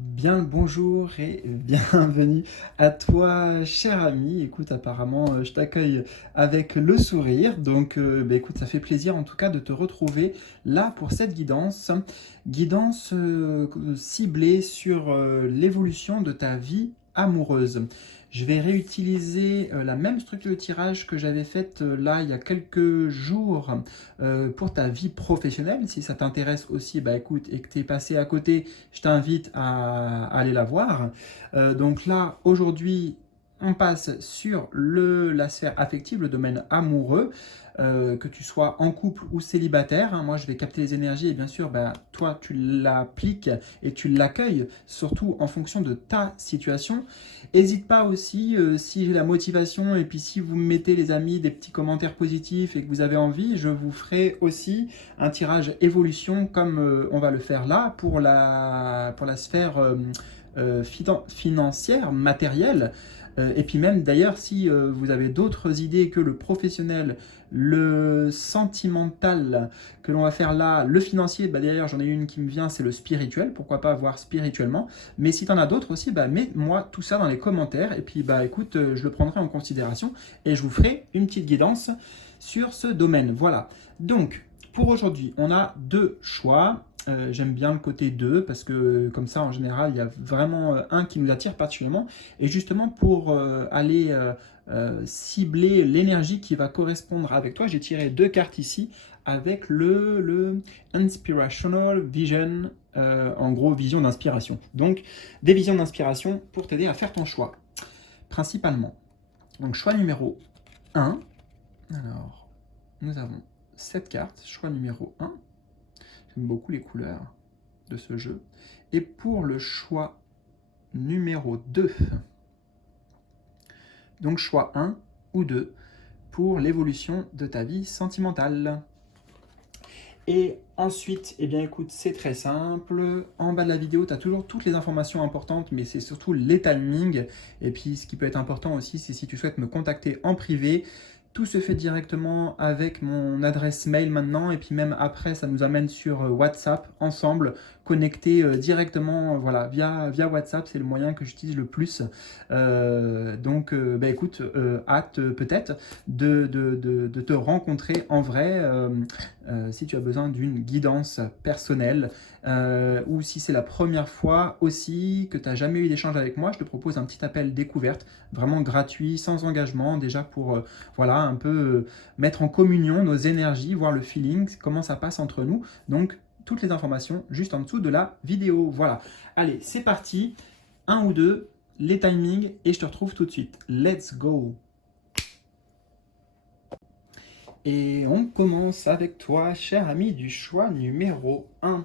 Bien le bonjour et bienvenue à toi, cher ami. Écoute, apparemment, je t'accueille avec le sourire. Donc, écoute, ça fait plaisir en tout cas de te retrouver là pour cette guidance. Guidance ciblée sur l'évolution de ta vie amoureuse. Je vais réutiliser la même structure de tirage que j'avais faite là il y a quelques jours pour ta vie professionnelle. Si ça t'intéresse aussi, bah écoute, et que tu es passé à côté, je t'invite à aller la voir. Donc là, aujourd'hui, on passe sur la sphère affective, le domaine amoureux, que tu sois en couple ou célibataire. Moi, je vais capter les énergies et bien sûr, bah, toi, tu l'appliques et tu l'accueilles, surtout en fonction de ta situation. N'hésite pas aussi, si j'ai la motivation et puis si vous me mettez, les amis, des petits commentaires positifs et que vous avez envie, je vous ferai aussi un tirage évolution comme on va le faire là pour la sphère financière, matérielle. Et puis même d'ailleurs, si vous avez d'autres idées que le professionnel, le sentimental que l'on va faire là, le financier, bah d'ailleurs j'en ai une qui me vient, c'est le spirituel, pourquoi pas voir spirituellement. Mais si tu en as d'autres aussi, bah mets-moi tout ça dans les commentaires et puis bah écoute, je le prendrai en considération et je vous ferai une petite guidance sur ce domaine. Voilà. Donc, pour aujourd'hui, on a deux choix. J'aime bien le côté 2 parce que comme ça, en général, il y a vraiment un qui nous attire particulièrement. Et justement, pour aller cibler l'énergie qui va correspondre avec toi, j'ai tiré deux cartes ici avec le Inspirational Vision, en gros, vision d'inspiration. Donc, des visions d'inspiration pour t'aider à faire ton choix, principalement. Donc, choix numéro 1. Alors, nous avons cette carte, choix numéro 1. J'aime beaucoup les couleurs de ce jeu. Et pour le choix numéro 2, donc choix 1 ou 2, pour l'évolution de ta vie sentimentale. Et ensuite, eh bien écoute, c'est très simple. En bas de la vidéo, tu as toujours toutes les informations importantes, mais c'est surtout les timings. Et puis, ce qui peut être important aussi, c'est si tu souhaites me contacter en privé. Tout se fait directement avec mon adresse mail maintenant. Et puis même après, ça nous amène sur WhatsApp ensemble, connectés directement voilà, via WhatsApp. C'est le moyen que j'utilise le plus. Donc, bah écoute, hâte peut-être de te rencontrer en vrai. Si tu as besoin d'une guidance personnelle ou si c'est la première fois aussi que tu n'as jamais eu d'échange avec moi, je te propose un petit appel découverte, vraiment gratuit, sans engagement, déjà pour voilà, un peu mettre en communion nos énergies, voir le feeling, comment ça passe entre nous. Donc, toutes les informations juste en dessous de la vidéo. Voilà. Allez, c'est parti. Un ou deux, les timings, et je te retrouve tout de suite. Let's go! Et on commence avec toi, cher ami du choix numéro 1.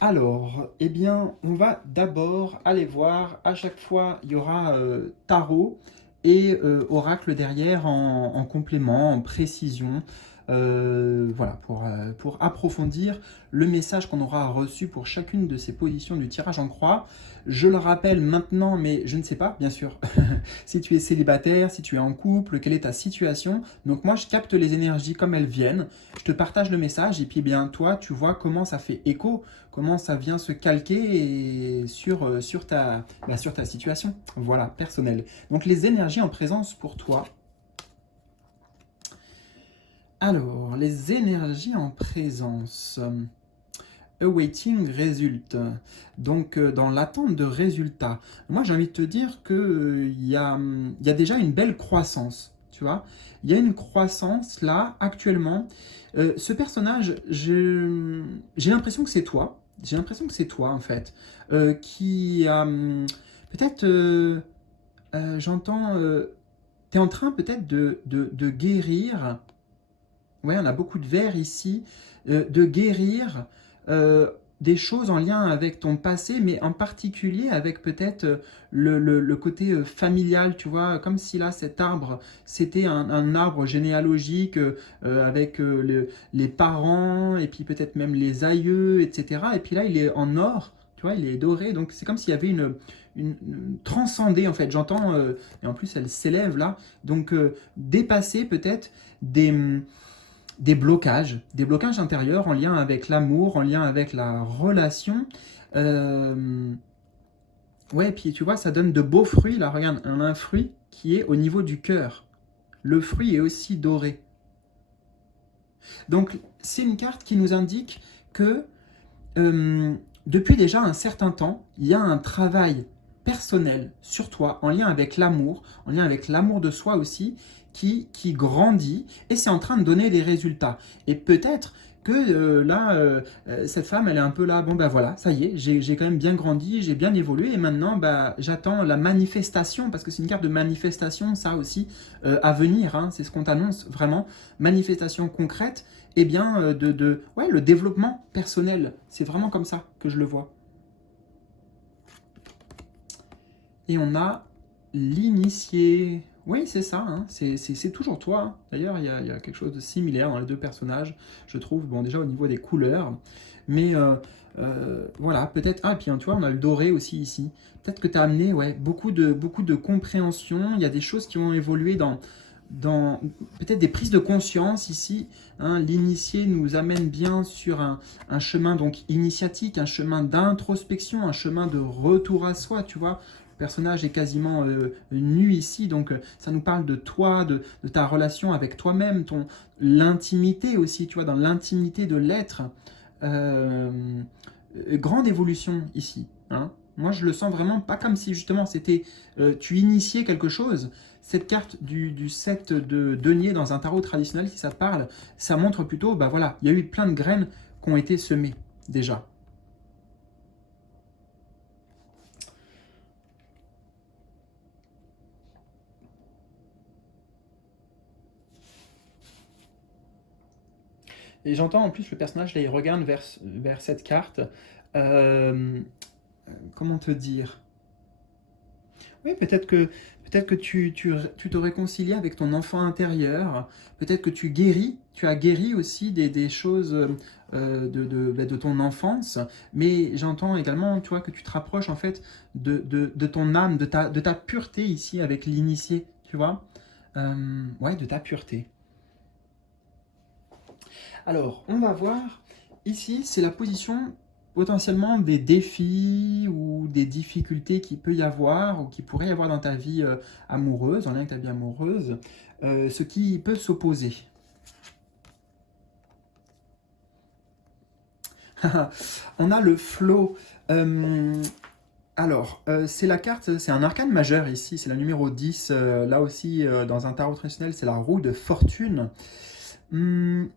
Alors, eh bien, on va d'abord aller voir, à chaque fois, il y aura tarot et oracle derrière en complément, en précision. Voilà, pour approfondir le message qu'on aura reçu pour chacune de ces positions du tirage en croix. Je le rappelle maintenant, mais je ne sais pas, bien sûr, si tu es célibataire, si tu es en couple, quelle est ta situation. Donc moi, je capte les énergies comme elles viennent, je te partage le message et puis bien toi, tu vois comment ça fait écho, comment ça vient se calquer sur ta situation, voilà, personnelle. Donc les énergies en présence pour toi. Alors, les énergies en présence. Awaiting result. Donc, dans l'attente de résultats. Moi, j'ai envie de te dire qu'il y a déjà une belle croissance. Tu vois, il y a une croissance là, actuellement. Ce personnage, j'ai l'impression que c'est toi. J'ai l'impression que c'est toi, en fait, qui a peut-être, j'entends, tu es en train peut-être de guérir. Ouais, on a beaucoup de vers ici, de guérir des choses en lien avec ton passé, mais en particulier avec peut-être le côté familial, tu vois, comme si là, cet arbre, c'était un arbre généalogique avec les parents, et puis peut-être même les aïeux, etc. Et puis là, il est en or, tu vois, il est doré, donc c'est comme s'il y avait une transcendée, en fait, j'entends, et en plus, elle s'élève là, donc dépasser peut-être des blocages intérieurs en lien avec l'amour, en lien avec la relation. Euh, Ouais, puis tu vois, ça donne de beaux fruits. Là, regarde, on a un fruit qui est au niveau du cœur. Le fruit est aussi doré. Donc, c'est une carte qui nous indique que euh, depuis déjà un certain temps, il y a un travail personnel sur toi, en lien avec l'amour, en lien avec l'amour de soi aussi, qui grandit et c'est en train de donner des résultats. Et peut-être que cette femme, elle est un peu là, bon ben voilà, ça y est, j'ai quand même bien grandi, j'ai bien évolué et maintenant, bah, j'attends la manifestation, parce que c'est une carte de manifestation, ça aussi, à venir, hein, c'est ce qu'on t'annonce vraiment, manifestation concrète, et bien ouais, le développement personnel, c'est vraiment comme ça que je le vois. Et on a l'initié. Oui, c'est ça, hein. C'est toujours toi, hein. D'ailleurs, il y a quelque chose de similaire dans les deux personnages, je trouve. Bon, déjà au niveau des couleurs, mais voilà, peut-être... Ah, et puis tu vois, on a le doré aussi ici. Peut-être que tu as amené ouais, beaucoup de compréhension, il y a des choses qui ont évolué dans peut-être des prises de conscience ici, hein. L'initié nous amène bien sur un chemin donc initiatique, un chemin d'introspection, un chemin de retour à soi, tu vois. Le personnage est quasiment nu ici, donc ça nous parle de toi, de ta relation avec toi-même, l'intimité aussi, tu vois, dans l'intimité de l'être. Euh, Grande évolution ici, hein. Moi, je le sens vraiment pas comme si justement c'était tu initiais quelque chose. Cette carte du 7 de denier dans un tarot traditionnel, si ça te parle, ça montre plutôt, bah voilà, il y a eu plein de graines qui ont été semées déjà. Et j'entends en plus le personnage, là, il regarde vers cette carte. Euh, Comment te dire? Oui, peut-être que tu te réconcilies avec ton enfant intérieur, peut-être que tu as guéri aussi des choses de ton enfance, mais j'entends également, tu vois, que tu te rapproches en fait de ton âme, de ta pureté ici avec l'initié, tu vois. Ouais, de ta pureté. Alors, on va voir, ici, c'est la position potentiellement des défis ou des difficultés qu'il peut y avoir ou qui pourrait y avoir dans ta vie amoureuse, en lien avec ta vie amoureuse, ce qui peut s'opposer. On a le flow. C'est la carte, c'est un arcane majeur ici, c'est la numéro 10. Là aussi, dans un tarot traditionnel, c'est la roue de fortune. Hum,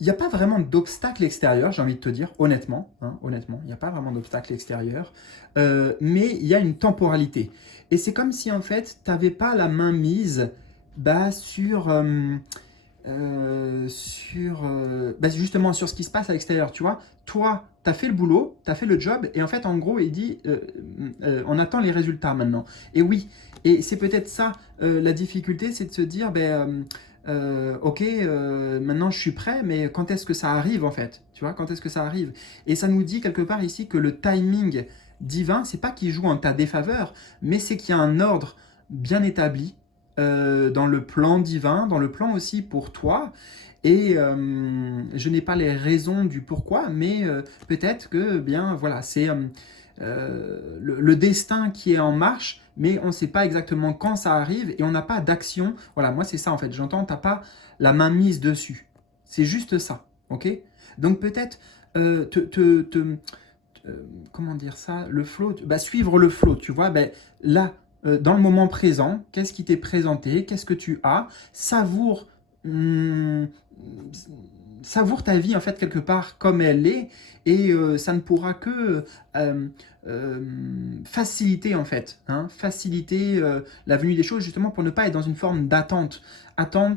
Il n'y a pas vraiment d'obstacle extérieur, j'ai envie de te dire, honnêtement. Hein, honnêtement, il n'y a pas vraiment d'obstacle extérieur. Mais il y a une temporalité. Et c'est comme si, en fait, tu n'avais pas la main mise bah, justement sur ce qui se passe à l'extérieur. Tu vois, toi, tu as fait le boulot, tu as fait le job, et en fait, en gros, il dit, on attend les résultats maintenant. Et oui, et c'est peut-être ça, la difficulté, c'est de se dire, ok, maintenant je suis prêt, mais quand est-ce que ça arrive en fait? Tu vois, quand est-ce que ça arrive? Et ça nous dit quelque part ici que le timing divin, c'est pas qu'il joue en ta défaveur, mais c'est qu'il y a un ordre bien établi dans le plan divin, dans le plan aussi pour toi. Et je n'ai pas les raisons du pourquoi, mais peut-être que bien voilà, c'est le destin qui est en marche, mais on ne sait pas exactement quand ça arrive et on n'a pas d'action. Voilà, moi c'est ça en fait, j'entends, tu n'as pas la main mise dessus. C'est juste ça, ok? Donc peut-être comment dire ça, le flow, suivre le flow, tu vois, là, dans le moment présent, qu'est-ce qui t'est présenté, qu'est-ce que tu as, savoure, hum, savoure ta vie en fait quelque part comme elle est, et ça ne pourra que faciliter en fait, hein, faciliter la venue des choses justement pour ne pas être dans une forme attente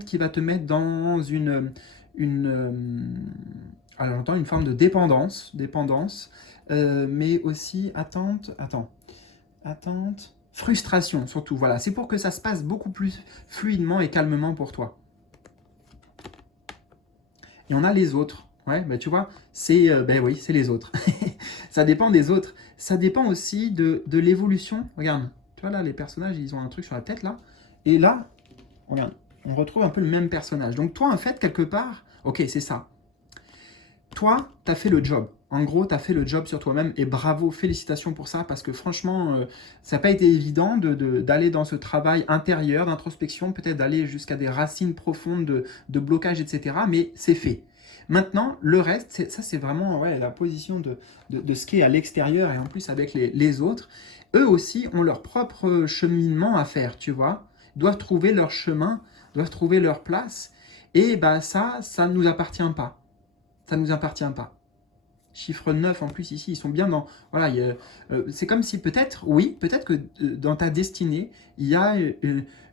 qui va te mettre dans une alors j'entends une forme de dépendance, mais aussi attente, frustration surtout. Voilà, c'est pour que ça se passe beaucoup plus fluidement et calmement pour toi. Et on a les autres. Ouais, tu vois, c'est oui, c'est les autres. Ça dépend des autres. Ça dépend aussi de l'évolution. Regarde, tu vois là, les personnages, ils ont un truc sur la tête là. Et là, regarde, on retrouve un peu le même personnage. Donc toi, en fait, quelque part, ok, c'est ça. Toi, tu as fait le job. En gros, tu as fait le job sur toi-même et bravo, félicitations pour ça parce que franchement, ça n'a pas été évident d'aller dans ce travail intérieur, d'introspection, peut-être d'aller jusqu'à des racines profondes de blocage, etc. Mais c'est fait. Maintenant, le reste, ça c'est vraiment ouais, la position de ce qui est à l'extérieur et en plus avec les autres. Eux aussi ont leur propre cheminement à faire, tu vois. Ils doivent trouver leur chemin, doivent trouver leur place. Et bah ça ne nous appartient pas. Ça ne nous appartient pas. Chiffre 9 en plus ici, ils sont bien dans... Voilà, c'est comme si peut-être, oui, peut-être que dans ta destinée, il y a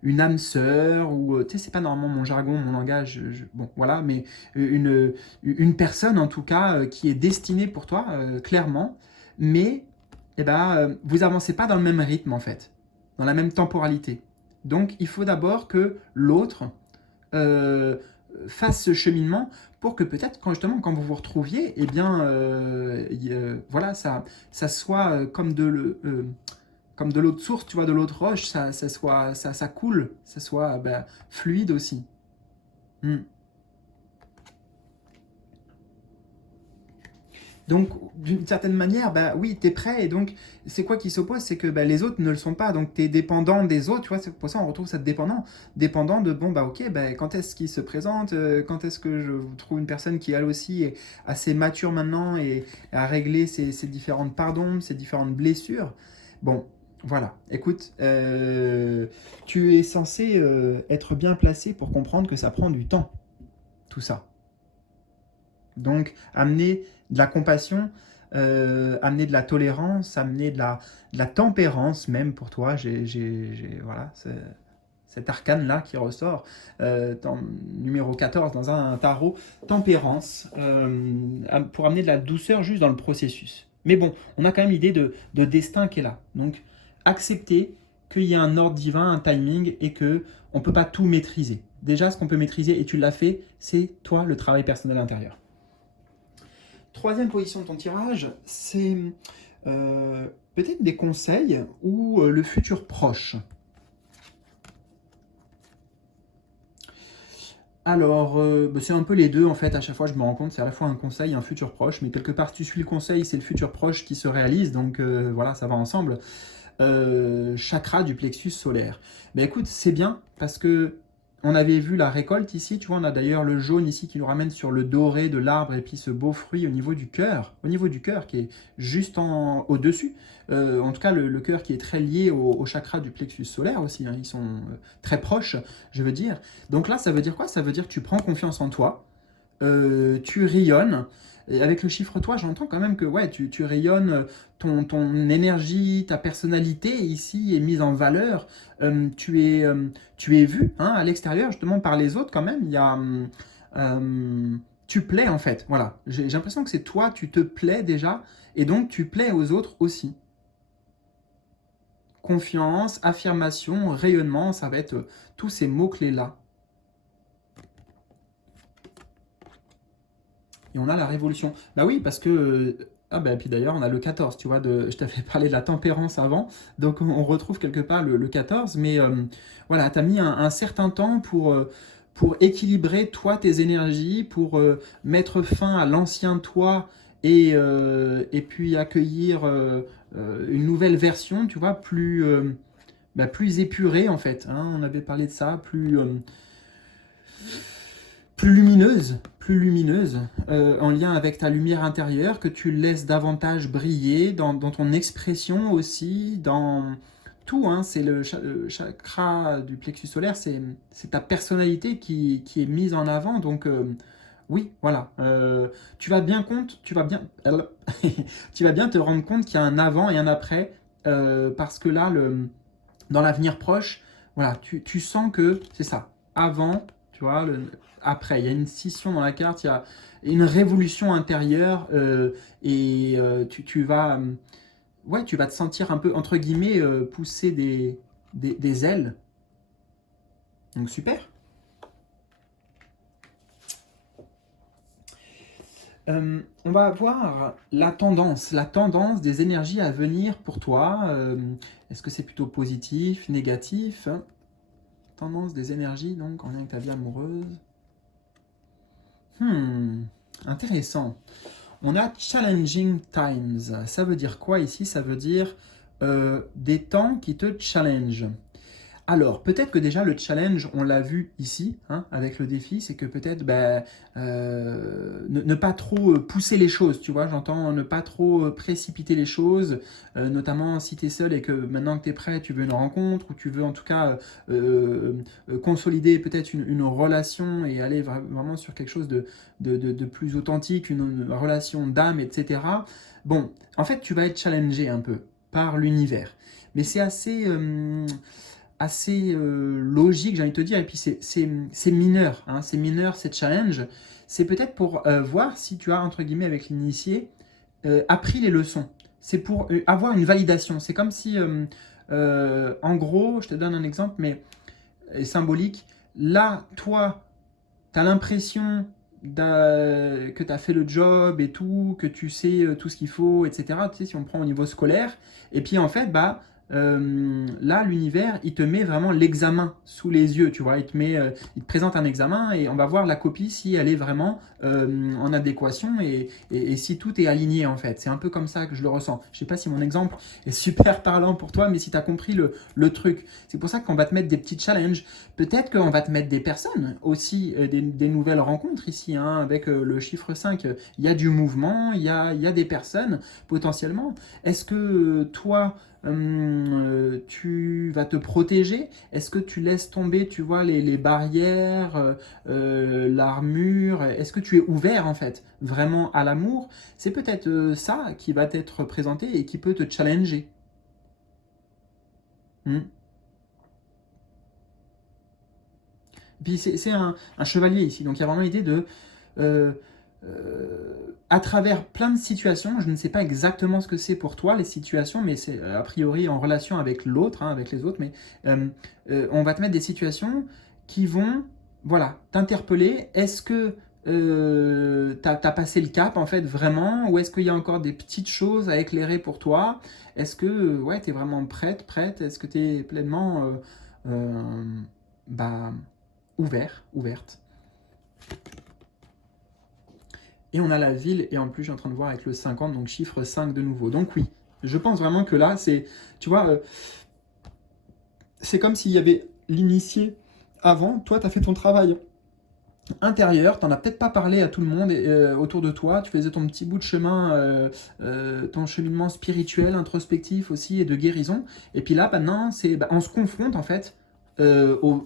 une âme sœur, ou, tu sais, c'est pas normalement mon jargon, mon langage, bon, voilà, mais une personne en tout cas qui est destinée pour toi, clairement, mais eh ben, vous avancez pas dans le même rythme en fait, dans la même temporalité. Donc il faut d'abord que l'autre euh, fasse ce cheminement pour que peut-être quand vous vous retrouviez, eh bien, voilà, ça soit comme de l'eau de source, tu vois, de l'eau de roche, ça coule, ça soit ben, fluide aussi. Hmm. Donc, d'une certaine manière, bah oui, tu es prêt. Et donc, c'est quoi qui s'oppose? C'est que bah, les autres ne le sont pas. Donc, tu es dépendant des autres. Tu vois, c'est pour ça on retrouve cette dépendance. Dépendant de, bon, bah ok, bah, quand est-ce qu'il se présente? Quand est-ce que je trouve une personne qui, elle aussi, est assez mature maintenant et a réglé ses différentes pardons, ses différentes blessures? Bon, voilà. Écoute, tu es censé être bien placé pour comprendre que ça prend du temps, tout ça. Donc, amener de la compassion, amener de la tolérance, amener de la tempérance même pour toi. Voilà, cet arcane-là qui ressort, numéro 14 dans un tarot, tempérance, pour amener de la douceur juste dans le processus. Mais bon, on a quand même l'idée de destin qui est là. Donc, accepter qu'il y a un ordre divin, un timing, et que on ne peut pas tout maîtriser. Déjà, ce qu'on peut maîtriser, et tu l'as fait, c'est toi, le travail personnel intérieur. Troisième position de ton tirage, c'est peut-être des conseils ou le futur proche. Alors, bah, c'est un peu les deux en fait, à chaque fois je me rends compte, c'est à la fois un conseil et un futur proche, mais quelque part si tu suis le conseil, c'est le futur proche qui se réalise, donc voilà, ça va ensemble. Chakra du plexus solaire. Mais écoute, c'est bien parce que on avait vu la récolte ici, tu vois, on a d'ailleurs le jaune ici qui nous ramène sur le doré de l'arbre et puis ce beau fruit au niveau du cœur qui est juste au-dessus. En tout cas, le cœur qui est très lié au chakra du plexus solaire aussi, hein, ils sont très proches, je veux dire. Donc là, ça veut dire quoi? Ça veut dire que tu prends confiance en toi, tu rayonnes. Et avec le chiffre toi, j'entends quand même que ouais, tu rayonnes, ton énergie, ta personnalité ici est mise en valeur. Tu es vu hein, à l'extérieur justement par les autres quand même. Tu plais en fait. Voilà, j'ai l'impression que c'est toi, tu te plais déjà et donc tu plais aux autres aussi. Confiance, affirmation, rayonnement, ça va être tous ces mots-clés là. Et on a la révolution. Bah oui, parce que... ah bah puis d'ailleurs, on a le 14, tu vois, je t'avais parlé de la tempérance avant, donc on retrouve quelque part le 14, mais voilà, tu as mis un certain temps pour équilibrer, toi, tes énergies, pour mettre fin à l'ancien toi et puis accueillir une nouvelle version, tu vois, plus épurée en fait. Hein, on avait parlé de ça, plus lumineuse en lien avec ta lumière intérieure, que tu laisses davantage briller dans ton expression aussi, dans tout. Hein, c'est le chakra du plexus solaire, c'est ta personnalité qui est mise en avant. Donc, oui, voilà. Tu vas bien te rendre compte qu'il y a un avant et un après, parce que là, dans l'avenir proche, voilà, tu sens que c'est ça. Avant, tu vois, après, il y a une scission dans la carte, il y a une révolution intérieure et ouais, tu vas te sentir un peu, entre guillemets, pousser des ailes. Donc super. On va voir la tendance des énergies à venir pour toi. Est-ce que c'est plutôt positif, négatif? Tendance des énergies, donc, en lien avec ta vie amoureuse. Intéressant. On a challenging times. Ça veut dire quoi ici? Ça veut dire des temps qui te challenge. Alors, peut-être que déjà le challenge, on l'a vu ici, hein, avec le défi, c'est que peut-être ne pas trop pousser les choses, tu vois, j'entends ne pas trop précipiter les choses, notamment si tu es seul et que maintenant que tu es prêt, tu veux une rencontre, ou tu veux en tout cas consolider peut-être une relation et aller vraiment sur quelque chose de plus authentique, une relation d'âme, etc. Bon, en fait, tu vas être challengé un peu par l'univers, mais c'est assez logique, j'ai envie de te dire, et puis c'est mineur, hein, c'est mineur, c'est challenge. C'est peut-être pour voir si tu as, entre guillemets, avec l'initié, appris les leçons. C'est pour avoir une validation. C'est comme si, en gros, je te donne un exemple, mais symbolique, là, toi, tu as l'impression que tu as fait le job et tout, que tu sais tout ce qu'il faut, etc. Tu sais, si on prend au niveau scolaire, et puis en fait, là, l'univers, il te met vraiment l'examen sous les yeux, tu vois, il te présente un examen et on va voir la copie si elle est vraiment en adéquation et si tout est aligné en fait. C'est un peu comme ça que je le ressens. Je sais pas si mon exemple est super parlant pour toi, mais si tu as compris le truc. C'est pour ça qu'on va te mettre des petits challenges. Peut-être qu'on va te mettre des personnes aussi, des nouvelles rencontres ici, hein, avec le chiffre 5. Il y a du mouvement, il y a des personnes potentiellement. Est-ce que toi, tu vas te protéger? Est-ce que tu laisses tomber, tu vois, les barrières, l'armure? Est-ce que tu es ouvert, en fait, vraiment à l'amour? C'est peut-être ça qui va t'être présenté et qui peut te challenger. Hmm. Puis c'est un chevalier ici, donc il y a vraiment l'idée de... euh, à travers plein de situations, je ne sais pas exactement ce que c'est pour toi, les situations, mais c'est a priori en relation avec l'autre, hein, avec les autres, mais on va te mettre des situations qui vont, voilà, t'interpeller. Est-ce que t'as passé le cap, en fait, vraiment, ou est-ce qu'il y a encore des petites choses à éclairer pour toi? Est-ce que, ouais, tu es vraiment prête? Est-ce que tu es pleinement euh, bah, ouverte? Et on a la ville, et en plus, je suis en train de voir avec le 50, donc chiffre 5 de nouveau. Donc oui, je pense vraiment que là, tu vois, c'est comme s'il y avait l'initié avant. Toi, tu as fait ton travail intérieur, tu n'en as peut-être pas parlé à tout le monde autour de toi, tu faisais ton petit bout de chemin, ton cheminement spirituel, introspectif aussi, et de guérison. Et puis là, maintenant, on se confronte en fait au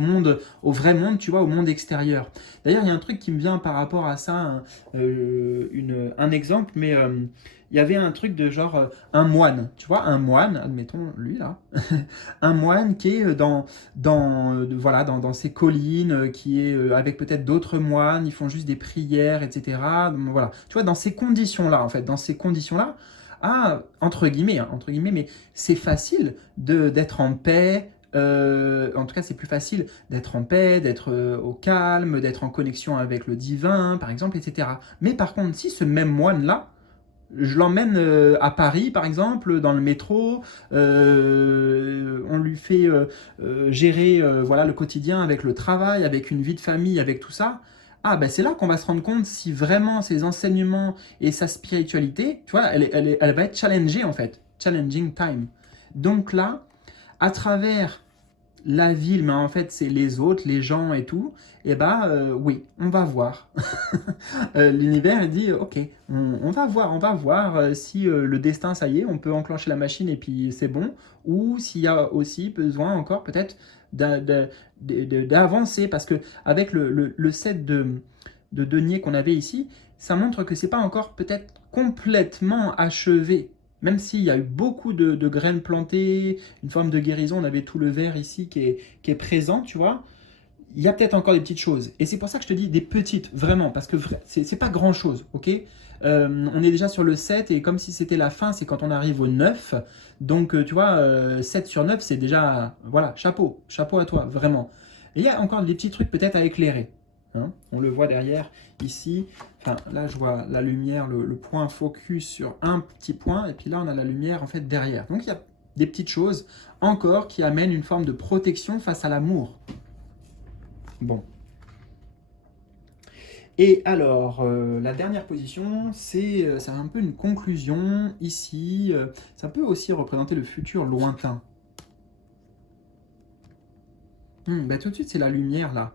monde, au vrai monde, tu vois, au monde extérieur. D'ailleurs, il y a un truc qui me vient par rapport à ça, un exemple, mais il y avait un truc de genre un moine, tu vois, un moine, admettons lui là, un moine qui est voilà, dans ces collines, qui est avec peut-être d'autres moines, ils font juste des prières, etc. Donc, voilà, tu vois, dans ces conditions-là, en fait, dans ces conditions-là, ah, entre guillemets, mais c'est facile d'être en paix. En tout cas, c'est plus facile d'être en paix, d'être au calme, d'être en connexion avec le divin, par exemple, etc. Mais par contre, si ce même moine-là, je l'emmène à Paris, par exemple, dans le métro. On lui fait gérer voilà, le quotidien avec le travail, avec une vie de famille, avec tout ça. Ah, ben c'est là qu'on va se rendre compte si vraiment ses enseignements et sa spiritualité, tu vois, elle va être challengée en fait. Challenging time. Donc là, à travers la ville, mais en fait c'est les autres, les gens et tout, et oui, on va voir. L'univers il dit ok, on va voir si le destin ça y est, on peut enclencher la machine et puis c'est bon, ou s'il y a aussi besoin encore peut-être d'avancer, parce que avec le set de denier qu'on avait ici, ça montre que c'est pas encore peut-être complètement achevé. Même s'il y a eu beaucoup de graines plantées, une forme de guérison, on avait tout le vert ici qui est présent, tu vois. Il y a peut-être encore des petites choses. Et c'est pour ça que je te dis des petites, vraiment, parce que c'est pas grand-chose, ok. On est déjà sur le 7 et comme si c'était la fin, c'est quand on arrive au 9. Donc, tu vois, 7 sur 9, c'est déjà, voilà, chapeau à toi, vraiment. Et il y a encore des petits trucs peut-être à éclairer, hein. On le voit derrière, ici. Enfin, là, je vois la lumière, le point focus sur un petit point, et puis là, on a la lumière, en fait, derrière. Donc, il y a des petites choses encore qui amènent une forme de protection face à l'amour. Bon. Et alors, la dernière position, c'est un peu une conclusion ici. Ça peut aussi représenter le futur lointain. Bah, tout de suite, c'est la lumière là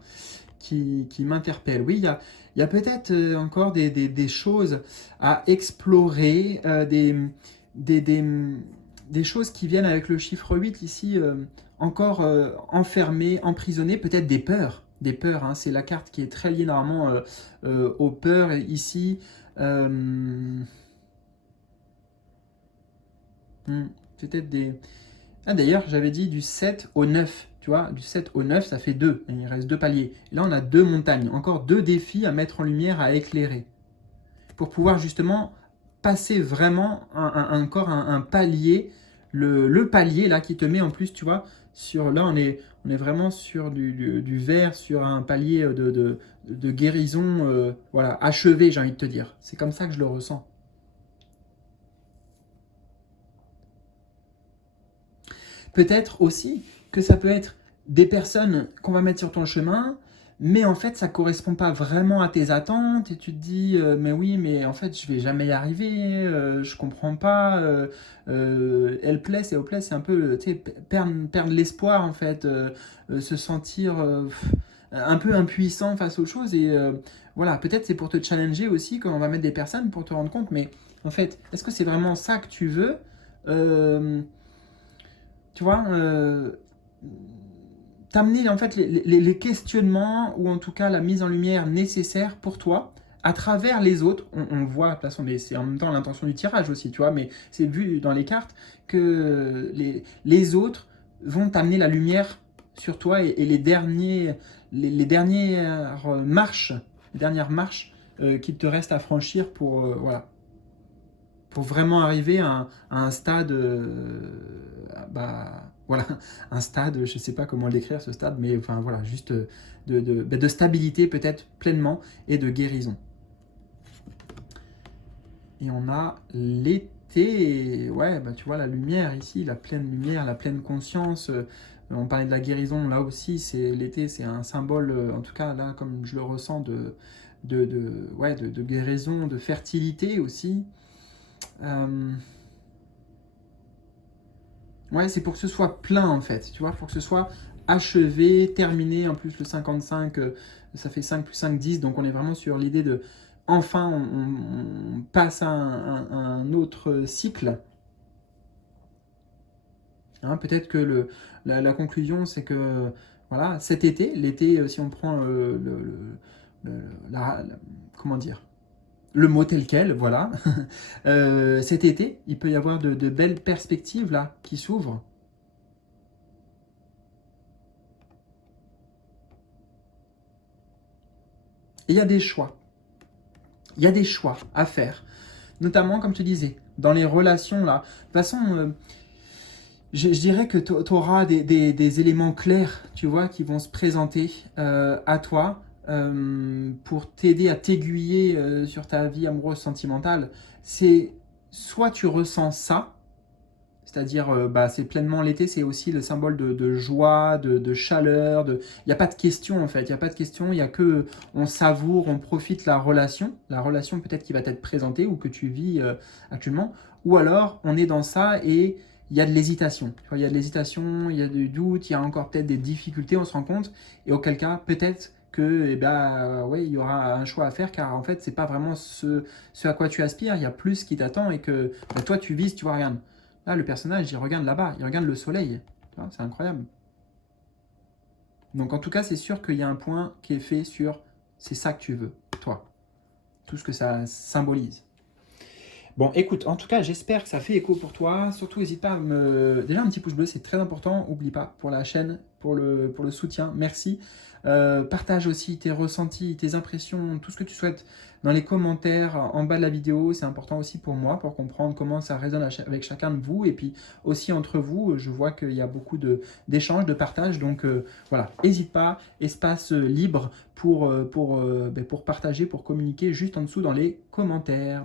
qui m'interpelle. Oui, il y a peut-être encore des choses à explorer, des, des, des choses qui viennent avec le chiffre 8 ici, encore enfermées, emprisonnées, peut-être des peurs. Des peurs, hein. C'est la carte qui est très liée normalement aux peurs ici. Euh, Peut-être des... Ah, d'ailleurs, j'avais dit du 7 au 9, tu vois, du 7 au 9, ça fait 2, il reste 2 paliers. Et là, on a 2 montagnes, encore 2 défis à mettre en lumière, à éclairer, pour pouvoir justement passer vraiment encore un palier, le palier là qui te met en plus, tu vois, sur là, on est vraiment sur du vert, sur un palier de guérison, voilà, achevé, j'ai envie de te dire. C'est comme ça que je le ressens. Peut-être aussi que ça peut être des personnes qu'on va mettre sur ton chemin, mais en fait ça ne correspond pas vraiment à tes attentes et tu te dis mais oui mais en fait je vais jamais y arriver, je comprends pas, helpless c'est un peu tu sais, perdre l'espoir en fait, se sentir un peu impuissant face aux choses et voilà peut-être c'est pour te challenger aussi quand on va mettre des personnes pour te rendre compte mais en fait est-ce que c'est vraiment ça que tu veux. Euh, Tu vois, t'amener en fait les questionnements ou en tout cas la mise en lumière nécessaire pour toi à travers les autres. On voit, de toute façon, mais c'est en même temps l'intention du tirage aussi, tu vois, mais c'est vu dans les cartes que les autres vont t'amener la lumière sur toi et les dernières marches qu'il te reste à franchir pour, voilà, pour vraiment arriver à un stade, bah, voilà, un stade, je ne sais pas comment le décrire ce stade, mais enfin voilà, juste de stabilité peut-être pleinement et de guérison. Et on a l'été, ouais, bah tu vois la lumière ici, la pleine lumière, la pleine conscience. On parlait de la guérison, là aussi, c'est l'été, c'est un symbole, en tout cas là, comme je le ressens, ouais, de guérison, de fertilité aussi. Euh, Ouais, c'est pour que ce soit plein en fait, tu vois, pour que ce soit achevé, terminé. En plus, le 55, ça fait 5 plus 5, 10. Donc, on est vraiment sur l'idée de enfin, on passe à un autre cycle. Hein, peut-être que la conclusion, c'est que voilà, cet été, l'été, si on prend comment dire, le mot tel quel, voilà, cet été, il peut y avoir de belles perspectives là qui s'ouvrent. Et il y a des choix. Il y a des choix à faire, notamment, comme tu disais, dans les relations là. De toute façon, je dirais que tu auras des éléments clairs, tu vois, qui vont se présenter à toi pour t'aider à t'aiguiller sur ta vie amoureuse sentimentale. C'est soit tu ressens ça, c'est-à-dire, bah, c'est pleinement l'été, c'est aussi le symbole de joie, de chaleur. Il n'y a pas de question en fait, il n'y a pas de question, il y a que on savoure, on profite la relation peut-être qui va t'être présentée ou que tu vis actuellement, ou alors on est dans ça et il y a de l'hésitation. Il y a de l'hésitation, il y a du doute, il y a encore peut-être des difficultés, on se rend compte, et auquel cas peut-être que eh ben, ouais, il y aura un choix à faire car en fait c'est pas vraiment ce à quoi tu aspires, il y a plus qui t'attend et que bah, toi tu vises, tu vois, regarde. Là, le personnage, il regarde là-bas, il regarde le soleil. C'est incroyable. Donc, en tout cas, c'est sûr qu'il y a un point qui est fait sur c'est ça que tu veux, toi. Tout ce que ça symbolise. Bon, écoute, en tout cas, j'espère que ça fait écho pour toi. Surtout, n'hésite pas à me... Déjà, un petit pouce bleu, c'est très important. Oublie pas, pour la chaîne, pour le soutien. Merci. Partage aussi tes ressentis, tes impressions, tout ce que tu souhaites dans les commentaires en bas de la vidéo. C'est important aussi pour moi, pour comprendre comment ça résonne avec chacun de vous. Et puis aussi entre vous, je vois qu'il y a beaucoup d'échanges, de partage. Donc voilà, n'hésite pas, espace libre pour partager, pour communiquer juste en dessous dans les commentaires.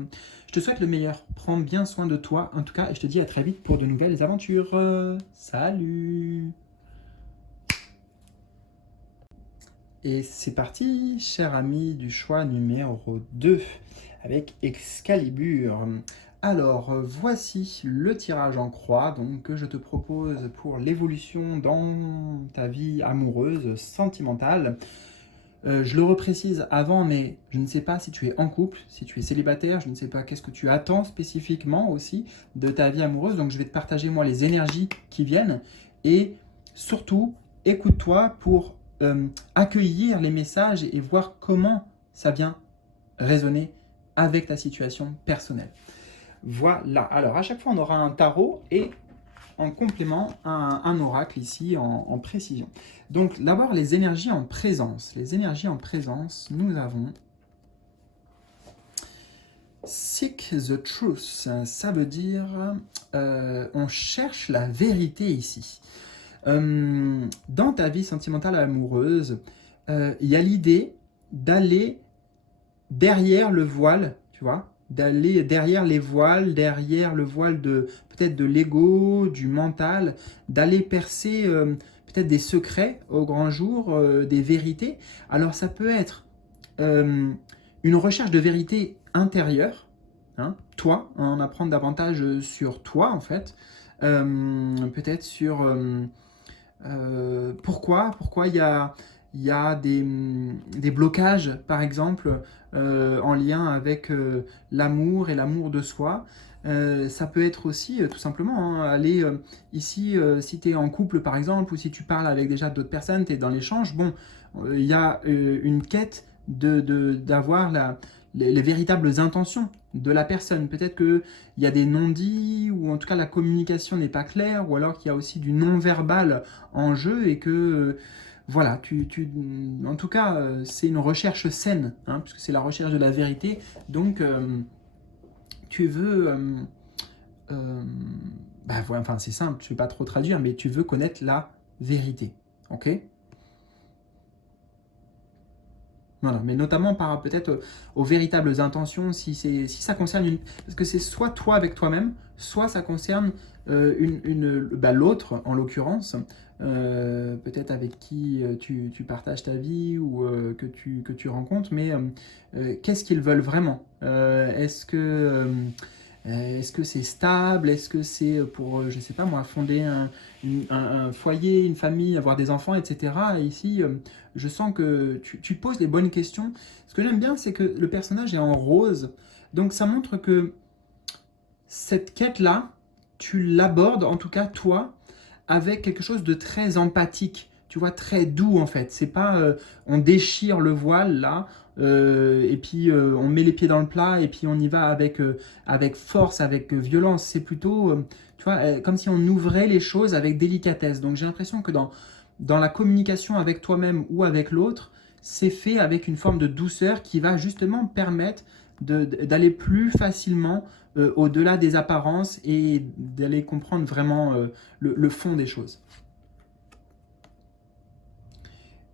Je te souhaite le meilleur. Prends bien soin de toi, en tout cas, et je te dis à très vite pour de nouvelles aventures. Salut! Et c'est parti, cher ami du choix numéro 2, avec Excalibur. Alors, voici le tirage en croix donc, que je te propose pour l'évolution dans ta vie amoureuse, sentimentale. Je le reprécise avant, mais je ne sais pas si tu es en couple, si tu es célibataire, je ne sais pas qu'est-ce que tu attends spécifiquement aussi de ta vie amoureuse. Donc, je vais te partager moi les énergies qui viennent et surtout, écoute-toi pour accueillir les messages et voir comment ça vient résonner avec ta situation personnelle. Voilà, alors à chaque fois on aura un tarot et en complément un oracle ici en précision. Donc d'abord les énergies en présence. Les énergies en présence, nous avons Seek the Truth. Ça veut dire on cherche la vérité ici. Dans ta vie sentimentale amoureuse, il y a l'idée d'aller derrière le voile, tu vois, d'aller derrière les voiles, derrière le voile de peut-être de l'ego, du mental, d'aller percer peut-être des secrets au grand jour, des vérités. Alors ça peut être une recherche de vérité intérieure, hein, toi, en apprendre davantage sur toi en fait, peut-être sur pourquoi il y a des blocages, par exemple, en lien avec l'amour et l'amour de soi. Ça peut être aussi, tout simplement, hein, aller ici, si tu es en couple, par exemple, ou si tu parles avec déjà d'autres personnes, tu es dans l'échange, bon, il y a une quête d'avoir les véritables intentions de la personne. Peut-être qu'il y a des non-dits, ou en tout cas la communication n'est pas claire, ou alors qu'il y a aussi du non-verbal en jeu, et que voilà, en tout cas, c'est une recherche saine, hein, puisque c'est la recherche de la vérité. Donc, tu veux... bah, voilà, enfin, c'est simple, je ne vais pas trop traduire, mais tu veux connaître la vérité. Ok ? Voilà, mais notamment par peut-être aux véritables intentions, si ça concerne une... Parce que c'est soit toi avec toi-même, soit ça concerne l'autre, en l'occurrence, peut-être avec qui tu partages ta vie ou que tu rencontres, mais qu'est-ce qu'ils veulent vraiment est-ce que c'est stable? Est-ce que c'est pour, je ne sais pas moi, fonder un foyer, une famille, avoir des enfants, etc. Et ici, je sens que tu poses les bonnes questions. Ce que j'aime bien, c'est que le personnage est en rose. Donc ça montre que cette quête-là, tu l'abordes, en tout cas toi, avec quelque chose de très empathique, tu vois, très doux en fait. C'est pas on déchire le voile là, et puis on met les pieds dans le plat et puis on y va avec force, avec violence. C'est plutôt, tu vois, comme si on ouvrait les choses avec délicatesse. Donc j'ai l'impression que dans la communication avec toi-même ou avec l'autre, c'est fait avec une forme de douceur qui va justement permettre d'aller plus facilement au-delà des apparences et d'aller comprendre vraiment le fond des choses.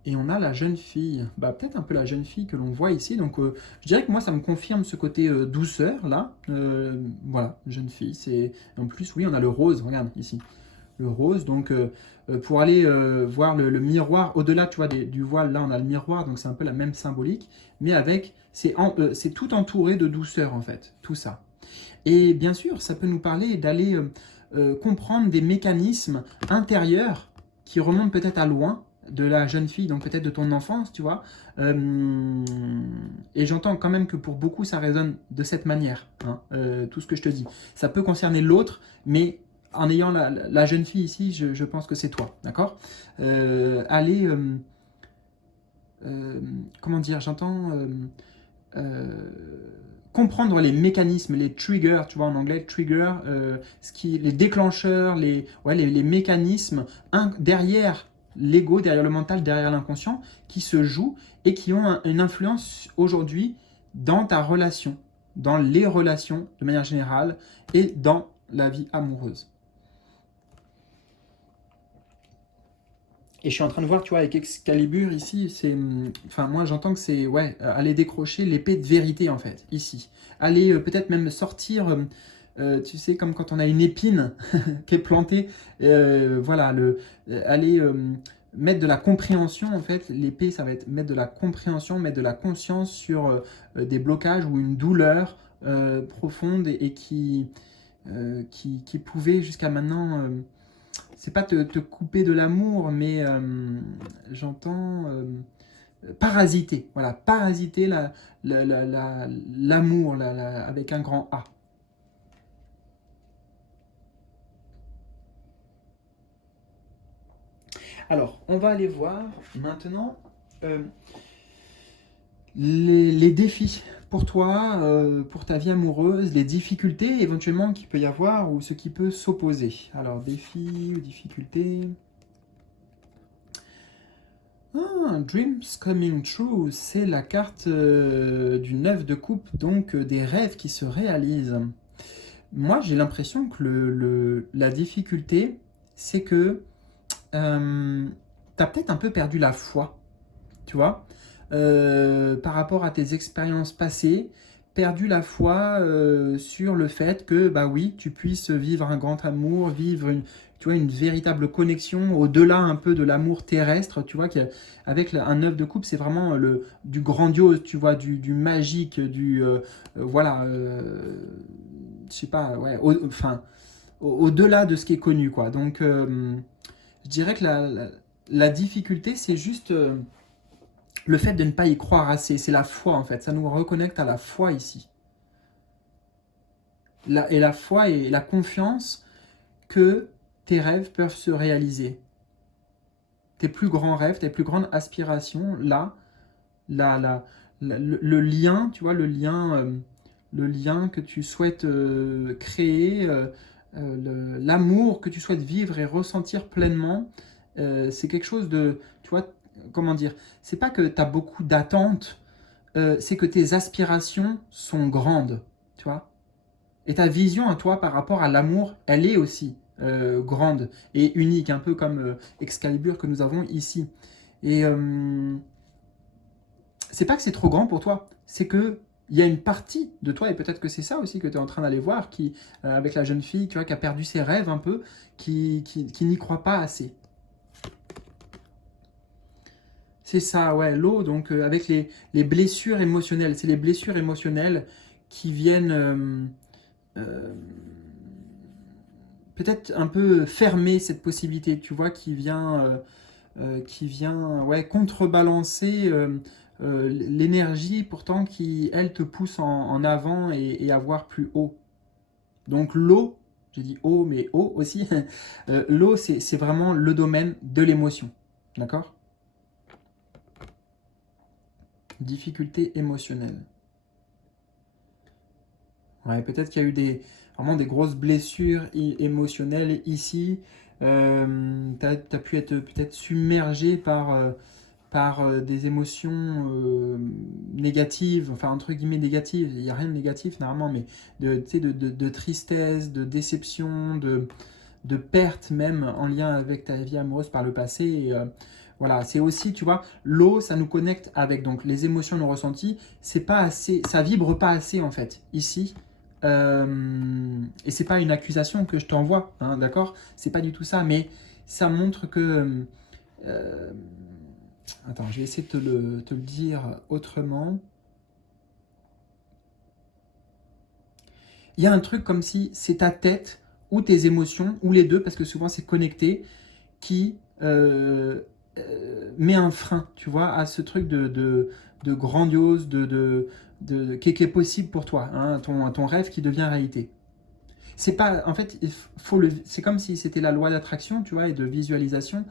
Et on a la jeune fille, bah, peut-être un peu la jeune fille que l'on voit ici. Donc je dirais que moi ça me confirme ce côté douceur là. Voilà, jeune fille. En plus, oui, on a le rose, regarde ici. Le rose, donc pour aller voir le miroir, au-delà tu vois, du voile, là on a le miroir, donc c'est un peu la même symbolique, mais avec, c'est tout entouré de douceur en fait, tout ça. Et bien sûr, ça peut nous parler d'aller comprendre des mécanismes intérieurs qui remontent peut-être à loin de la jeune fille, donc peut-être de ton enfance, tu vois. Et j'entends quand même que pour beaucoup, ça résonne de cette manière, hein, tout ce que je te dis. Ça peut concerner l'autre, mais en ayant la jeune fille ici, je pense que c'est toi, d'accord. Allez, comment dire, j'entends... comprendre les mécanismes, les triggers, tu vois en anglais, trigger, les déclencheurs, les mécanismes derrière l'ego, derrière le mental, derrière l'inconscient, qui se jouent et qui ont une influence aujourd'hui dans ta relation, dans les relations de manière générale et dans la vie amoureuse. Et je suis en train de voir, tu vois, avec Excalibur ici, enfin, moi j'entends que c'est, ouais, aller décrocher l'épée de vérité en fait, ici. Aller peut-être même sortir, tu sais, comme quand on a une épine qui est plantée, voilà, aller mettre de la compréhension, en fait. L'épée, ça va être mettre de la compréhension, mettre de la conscience sur des blocages ou une douleur profonde et qui pouvait jusqu'à maintenant, c'est pas te couper de l'amour, mais j'entends parasiter, voilà, parasiter l'amour avec un grand A. Alors, on va aller voir maintenant les défis pour toi, pour ta vie amoureuse, les difficultés éventuellement qu'il peut y avoir ou ce qui peut s'opposer. Alors, défis ou difficultés. Dreams Coming True, c'est la carte du 9 de coupe, donc des rêves qui se réalisent. Moi, j'ai l'impression que la difficulté, c'est que tu as peut-être un peu perdu la foi, tu vois, par rapport à tes expériences passées, perdu la foi sur le fait que, bah oui, tu puisses vivre un grand amour, vivre tu vois, une véritable connexion au-delà un peu de l'amour terrestre, tu vois, avec un œuf de coupe, c'est vraiment du grandiose, tu vois, du magique, voilà, je sais pas, ouais, enfin, au-delà de ce qui est connu, quoi. Donc, je dirais que la difficulté, c'est juste le fait de ne pas y croire assez. C'est la foi, en fait. Ça nous reconnecte à la foi ici. Et la foi et la confiance que tes rêves peuvent se réaliser. Tes plus grands rêves, tes plus grandes aspirations, là, le lien, tu vois, le lien que tu souhaites créer, l'amour que tu souhaites vivre et ressentir pleinement, c'est quelque chose de, tu vois, comment dire, c'est pas que tu as beaucoup d'attentes, c'est que tes aspirations sont grandes, tu vois. Et ta vision à toi par rapport à l'amour, elle est aussi grande et unique, un peu comme Excalibur que nous avons ici. Et c'est pas que c'est trop grand pour toi, c'est que il y a une partie de toi, et peut-être que c'est ça aussi que tu es en train d'aller voir, qui, avec la jeune fille, tu vois, qui a perdu ses rêves un peu, qui n'y croit pas assez. C'est ça, ouais, l'eau, donc avec les blessures émotionnelles. C'est les blessures émotionnelles qui viennent euh, peut-être un peu fermer cette possibilité, tu vois, qui vient ouais, contrebalancer l'énergie pourtant qui, elle, te pousse en avant et à voir plus haut. Donc l'eau, j'ai dit eau, mais eau aussi, l'eau, c'est vraiment le domaine de l'émotion. D'accord? Difficulté émotionnelle. Ouais, peut-être qu'il y a eu vraiment des grosses blessures émotionnelles ici. Tu as pu être peut-être submergé par des émotions négatives, enfin entre guillemets négatives, il n'y a rien de négatif normalement, mais tu sais, de tristesse, de déception, de perte même en lien avec ta vie amoureuse par le passé. Et, voilà, c'est aussi, tu vois, l'eau, ça nous connecte avec donc les émotions, nos ressentis. C'est pas assez, ça vibre pas assez en fait ici. Et c'est pas une accusation que je t'envoie, hein, d'accord? C'est pas du tout ça, mais ça montre que euh, attends, je vais essayer de te le dire autrement. Il y a un truc comme si c'est ta tête ou tes émotions, ou les deux, parce que souvent c'est connecté, qui met un frein, tu vois, à ce truc de grandiose, qui est possible pour toi, hein, ton rêve qui devient réalité. C'est pas, en fait, c'est comme si c'était la loi d'attraction, tu vois, et de visualisation.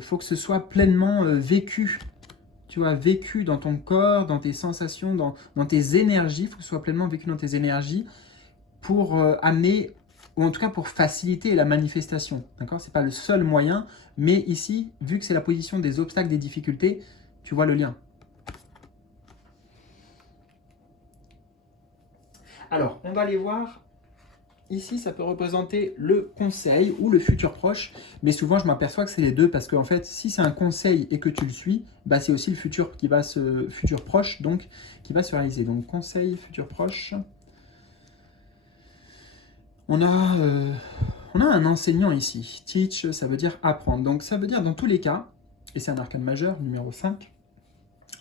Faut que ce soit pleinement vécu, tu vois, vécu dans ton corps, dans tes sensations, dans tes énergies. Il faut que ce soit pleinement vécu dans tes énergies pour amener, ou en tout cas pour faciliter la manifestation. D'accord? C'est pas le seul moyen, mais ici, vu que c'est la position des obstacles, des difficultés, tu vois le lien. Alors, on va aller voir. Ici, ça peut représenter le conseil ou le futur proche, mais souvent je m'aperçois que c'est les deux parce qu'en fait, si c'est un conseil et que tu le suis, bah, c'est aussi le futur futur proche, donc qui va se réaliser. Donc conseil, futur proche. On a On a un enseignant ici. Teach, ça veut dire apprendre. Donc ça veut dire dans tous les cas, et c'est un arcane majeur, numéro 5,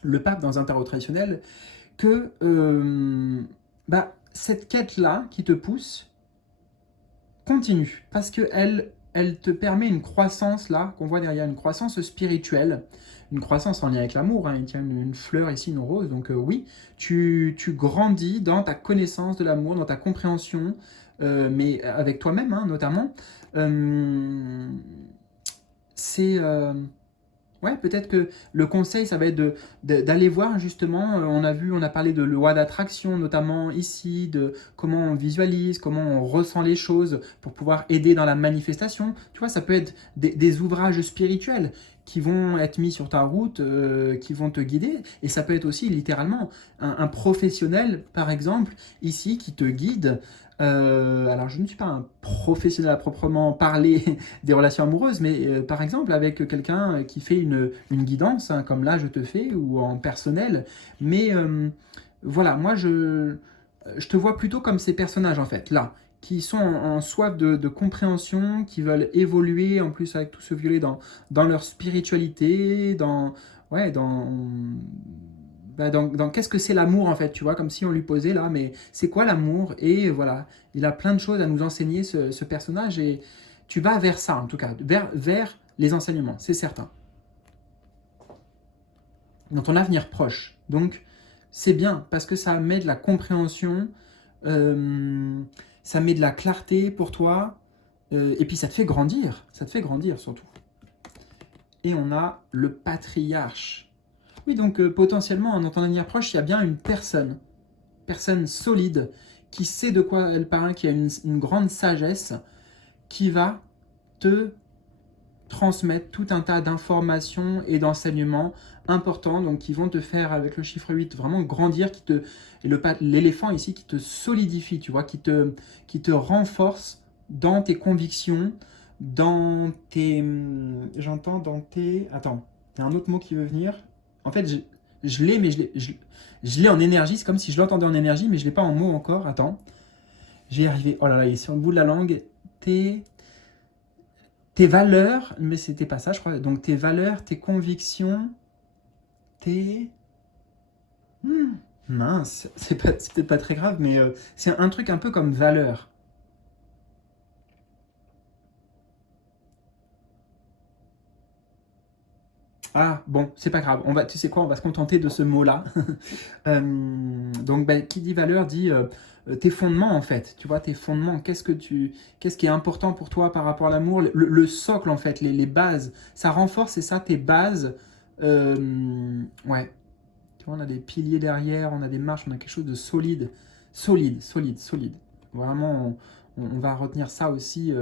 le pape dans un tarot traditionnel, que cette quête-là qui te pousse, continue. Parce qu'elle elle te permet une croissance là, qu'on voit derrière, une croissance spirituelle, une croissance en lien avec l'amour, hein. Il y a une fleur ici, une rose, donc oui, tu grandis dans ta connaissance de l'amour, dans ta compréhension, mais avec toi-même hein, notamment. C'est... Ouais, peut-être que le conseil, ça va être d'aller voir justement, on a parlé de loi d'attraction, notamment ici, de comment on visualise, comment on ressent les choses pour pouvoir aider dans la manifestation. Tu vois, ça peut être des ouvrages spirituels qui vont être mis sur ta route, qui vont te guider. Et ça peut être aussi littéralement un professionnel, par exemple, ici, qui te guide. Alors, je ne suis pas un professionnel à proprement parler des relations amoureuses, mais par exemple avec quelqu'un qui fait une guidance, hein, comme là je te fais, ou en personnel. Mais voilà, moi je te vois plutôt comme ces personnages en fait, là, qui sont en soif de compréhension, qui veulent évoluer, en plus avec tout ce violet dans leur spiritualité, ouais, dans qu'est-ce que c'est l'amour en fait, tu vois, comme si on lui posait là, mais c'est quoi l'amour? Et voilà, il a plein de choses à nous enseigner ce personnage, et tu vas vers ça en tout cas, vers les enseignements, c'est certain. Dans ton avenir proche. Donc c'est bien, parce que ça met de la compréhension, ça met de la clarté pour toi, et puis ça te fait grandir surtout. Et on a le patriarche. Oui, donc potentiellement, dans ton avenir proche, il y a bien une personne solide, qui sait de quoi elle parle, qui a une grande sagesse, qui va te transmettre tout un tas d'informations et d'enseignements importants, donc qui vont te faire, avec le chiffre 8, vraiment grandir, et l'éléphant ici, qui te solidifie, tu vois, qui te renforce dans tes convictions, dans tes... J'entends dans tes... Attends, il y a un autre mot qui veut venir. En fait, je l'ai, mais je l'ai en énergie. C'est comme si je l'entendais en énergie, mais je ne l'ai pas en mots encore. Attends. J'y arrivé. Oh là là, il est sur le bout de la langue. Tes valeurs, mais c'était pas ça, je crois. Donc tes valeurs, tes convictions, tes... mince, c'est peut-être pas très grave, mais c'est un truc un peu comme valeur. Ah, bon, c'est pas grave. Tu sais quoi, on va se contenter de ce mot-là. Donc, qui dit valeur dit tes fondements, en fait. Tu vois, tes fondements. Qu'est-ce qui est important pour toi par rapport à l'amour? Le socle, en fait, les bases. Ça renforce, c'est ça, tes bases. Ouais. Tu vois, on a des piliers derrière, on a des marches, on a quelque chose de solide. Solide, solide, solide. Vraiment, on va retenir ça aussi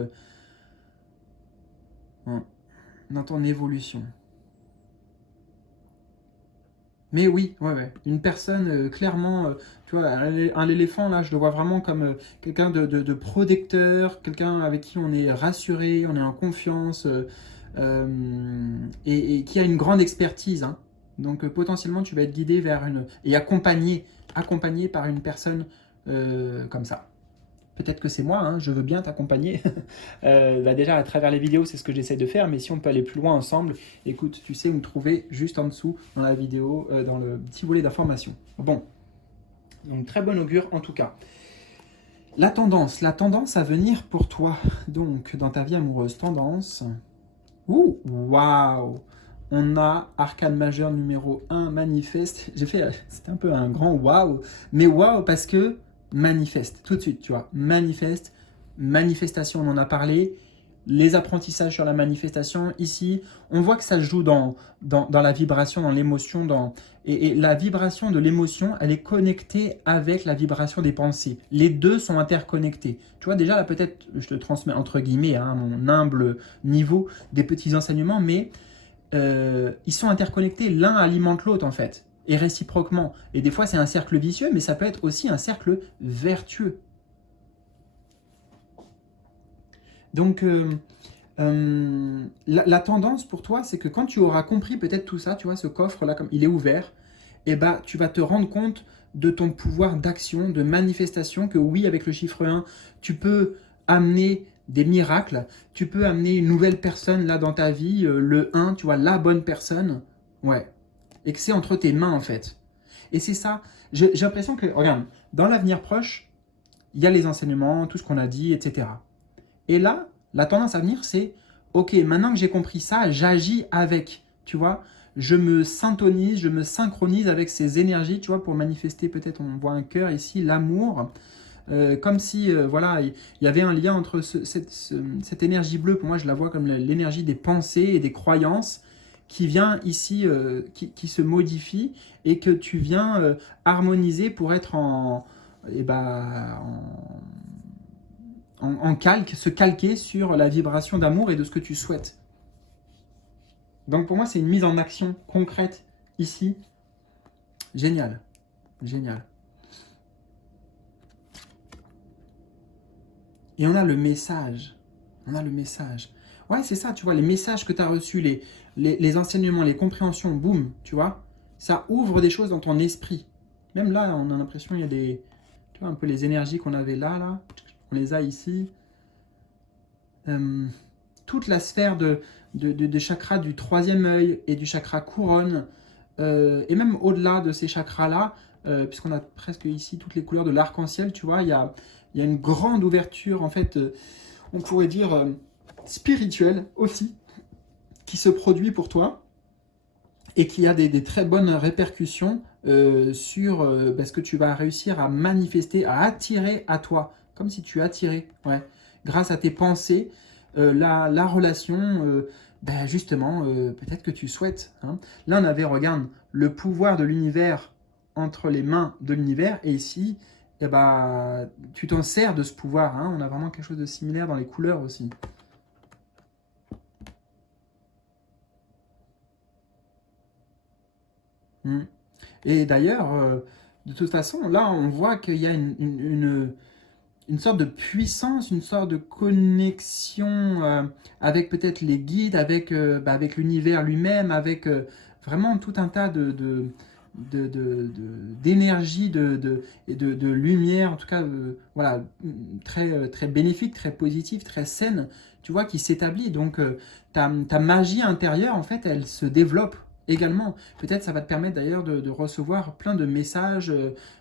dans ton évolution. Mais oui, ouais. Une personne, clairement, tu vois, un éléphant, là, je le vois vraiment comme quelqu'un de protecteur, quelqu'un avec qui on est rassuré, on est en confiance, et qui a une grande expertise, hein. Donc, potentiellement, tu vas être guidé vers et accompagné par une personne comme ça. Peut-être que c'est moi, hein, je veux bien t'accompagner. Déjà, à travers les vidéos, c'est ce que j'essaie de faire, mais si on peut aller plus loin ensemble, écoute, tu sais où me trouver juste en dessous dans la vidéo, dans le petit volet d'information. Bon, donc très bon augure en tout cas. La tendance à venir pour toi, donc dans ta vie amoureuse, tendance. Ouh, waouh! On a arcane majeur numéro 1, manifeste. C'est un peu un grand waouh, mais waouh parce que manifeste, tout de suite, tu vois, manifestation, on en a parlé, les apprentissages sur la manifestation, ici, on voit que ça se joue dans la vibration, dans l'émotion, et la vibration de l'émotion, elle est connectée avec la vibration des pensées. Les deux sont interconnectés. Tu vois, déjà, là, peut-être, je te transmets, entre guillemets, hein, mon humble niveau, des petits enseignements, mais ils sont interconnectés, l'un alimente l'autre, en fait. Et réciproquement. Et des fois, c'est un cercle vicieux, mais ça peut être aussi un cercle vertueux. Donc, la tendance pour toi, c'est que quand tu auras compris peut-être tout ça, tu vois, ce coffre-là, comme il est ouvert, et tu vas te rendre compte de ton pouvoir d'action, de manifestation, que oui, avec le chiffre 1, tu peux amener des miracles. Tu peux amener une nouvelle personne là dans ta vie, le 1, tu vois, la bonne personne. Ouais. Et que c'est entre tes mains en fait. Et c'est ça. J'ai l'impression que, regarde, dans l'avenir proche, il y a les enseignements, tout ce qu'on a dit, etc. Et là, la tendance à venir, c'est, ok, maintenant que j'ai compris ça, j'agis avec, tu vois. Je me syntonise, je me synchronise avec ces énergies, tu vois, pour manifester, peut-être, on voit un cœur ici, l'amour. Comme si, voilà, il y avait un lien entre cette énergie bleue, pour moi, je la vois comme l'énergie des pensées et des croyances, qui vient ici, qui se modifie, et que tu viens harmoniser pour être eh ben, en calque, se calquer sur la vibration d'amour et de ce que tu souhaites. Donc pour moi, c'est une mise en action concrète ici. Génial. Génial. Et on a le message. On a le message. Ouais, c'est ça, tu vois, les messages que tu as reçus, les enseignements, les compréhensions, boum, tu vois, ça ouvre des choses dans ton esprit. Même là, on a l'impression qu'il y a des, tu vois, un peu les énergies qu'on avait là, on les a ici. Toute la sphère de chakras du troisième œil et du chakra couronne, et même au-delà de ces chakras-là, puisqu'on a presque ici toutes les couleurs de l'arc-en-ciel, tu vois, il y a une grande ouverture, en fait, on pourrait dire spirituelle aussi, qui se produit pour toi, et qui a des très bonnes répercussions sur ce que tu vas réussir à manifester, à attirer à toi, comme si tu attirais, ouais, grâce à tes pensées, la relation, justement, peut-être que tu souhaites. Hein. Là, on avait, regarde, le pouvoir de l'univers entre les mains de l'univers, et ici, eh ben, tu t'en sers de ce pouvoir. Hein. On a vraiment quelque chose de similaire dans les couleurs aussi. Mm. Et d'ailleurs, de toute façon, là, on voit qu'il y a une sorte de puissance, une sorte de connexion avec peut-être les guides, avec l'univers lui-même, avec vraiment tout un tas d'énergie, de lumière, en tout cas, voilà, très bénéfique, très positive, très saine, tu vois, qui s'établit. Donc, ta magie intérieure, en fait, elle se développe également. Peut-être ça va te permettre d'ailleurs de recevoir plein de messages,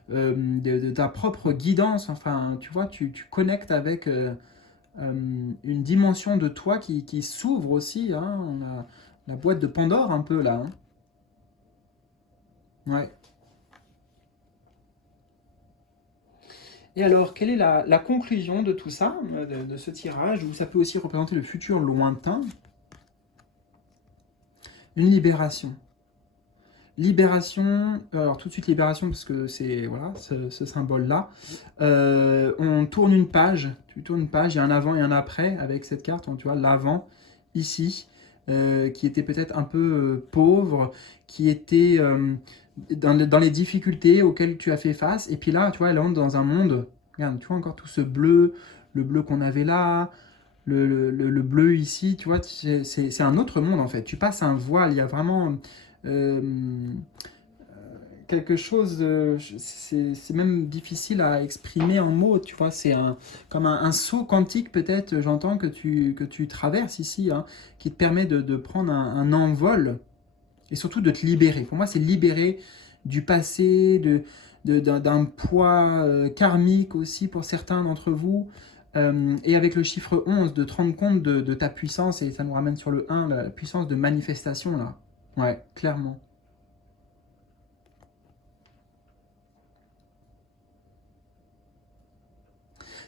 de ta propre guidance. Enfin, tu vois, tu connectes avec une dimension de toi qui s'ouvre aussi. Hein. On a la boîte de Pandore un peu là. Hein. Ouais. Et alors, quelle est la conclusion de tout ça, de ce tirage, où ça peut aussi représenter le futur lointain? Une libération. Libération, alors tout de suite libération parce que c'est voilà ce symbole-là. On tourne une page, tu tournes une page, il y a un avant et un après avec cette carte, tu vois, l'avant ici, qui était peut-être un peu pauvre, qui était dans les difficultés auxquelles tu as fait face, et puis là, tu vois, elle entre dans un monde, regarde, tu vois encore tout ce bleu, le bleu qu'on avait là, le bleu ici, tu vois, c'est un autre monde en fait. Tu passes un voile, il y a vraiment euh, quelque chose, c'est même difficile à exprimer en mots, tu vois, c'est comme un saut quantique peut-être, j'entends que tu traverses ici, hein, qui te permet de prendre un envol et surtout de te libérer. Pour moi, c'est libérer du passé, d'un poids karmique aussi pour certains d'entre vous. Et avec le chiffre 11, de te rendre compte de ta puissance, et ça nous ramène sur le 1, la puissance de manifestation, là. Ouais, clairement.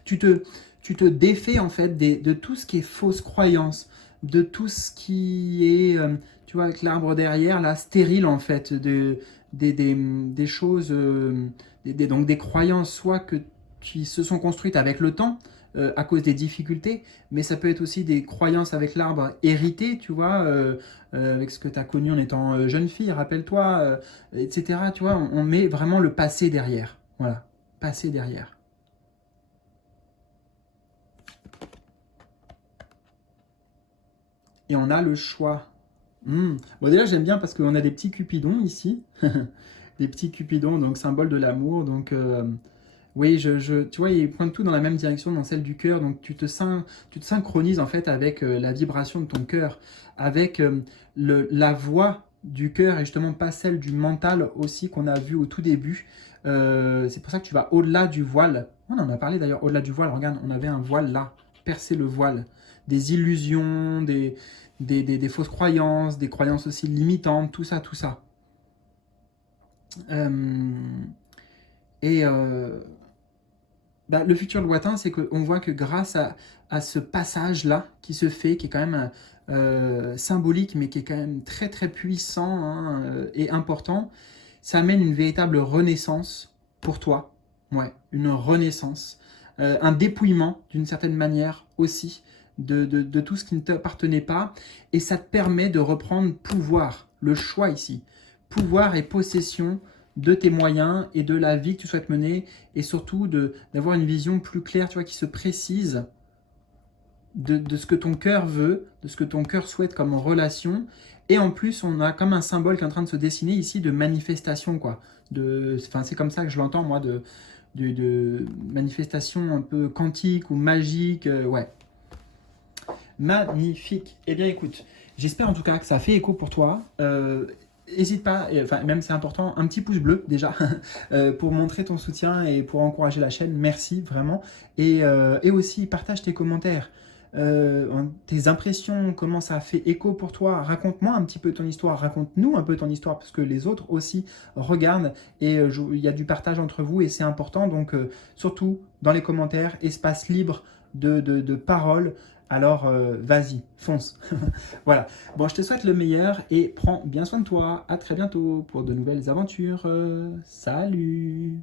Tu te, tu te défais, en fait, de tout ce qui est fausse croyance, de tout ce qui est, tu vois, avec l'arbre derrière, là, stérile, en fait, des choses, donc des croyances, soit qui se sont construites avec le temps, à cause des difficultés, mais ça peut être aussi des croyances avec l'arbre hérité, tu vois, avec ce que tu as connu en étant jeune fille, rappelle-toi, etc. Tu vois, on met vraiment le passé derrière. Voilà, passé derrière. Et on a le choix. Bon, déjà, j'aime bien parce qu'on a des petits cupidons ici. Des petits cupidons, donc symbole de l'amour. Donc, Oui, tu vois, ils pointent tout dans la même direction, dans celle du cœur. Donc, tu te synchronises en fait avec la vibration de ton cœur, avec la voix du cœur et justement pas celle du mental aussi qu'on a vu au tout début. C'est pour ça que tu vas au-delà du voile. On en a parlé d'ailleurs, au-delà du voile. Regarde, on avait un voile là, percer le voile. Des illusions, des fausses croyances, des croyances aussi limitantes, tout ça, tout ça. Euh, et bah, le futur lointain, c'est qu'on voit que grâce à ce passage-là qui se fait, qui est quand même symbolique, mais qui est quand même très très puissant hein, et important, ça amène une véritable renaissance pour toi. Ouais, une renaissance, un dépouillement d'une certaine manière aussi de tout ce qui ne t'appartenait pas, et ça te permet de reprendre pouvoir, le choix ici, pouvoir et possession de tes moyens et de la vie que tu souhaites mener, et surtout d'avoir une vision plus claire, tu vois, qui se précise de ce que ton cœur veut, de ce que ton cœur souhaite comme relation. Et en plus, on a comme un symbole qui est en train de se dessiner ici de manifestation, quoi. Enfin, c'est comme ça que je l'entends, moi, de manifestation un peu quantique ou magique. Ouais, magnifique. Eh bien, écoute, j'espère en tout cas que ça fait écho pour toi. N'hésite pas, enfin même c'est important, un petit pouce bleu déjà pour montrer ton soutien et pour encourager la chaîne. Merci vraiment. Et aussi partage tes commentaires, tes impressions, comment ça fait écho pour toi. Raconte-moi un petit peu ton histoire, raconte-nous un peu ton histoire parce que les autres aussi regardent et il y a du partage entre vous et c'est important. Donc surtout dans les commentaires, espace libre de parole. Alors vas-y, fonce. Voilà. Bon, je te souhaite le meilleur et prends bien soin de toi. À très bientôt pour de nouvelles aventures. Salut!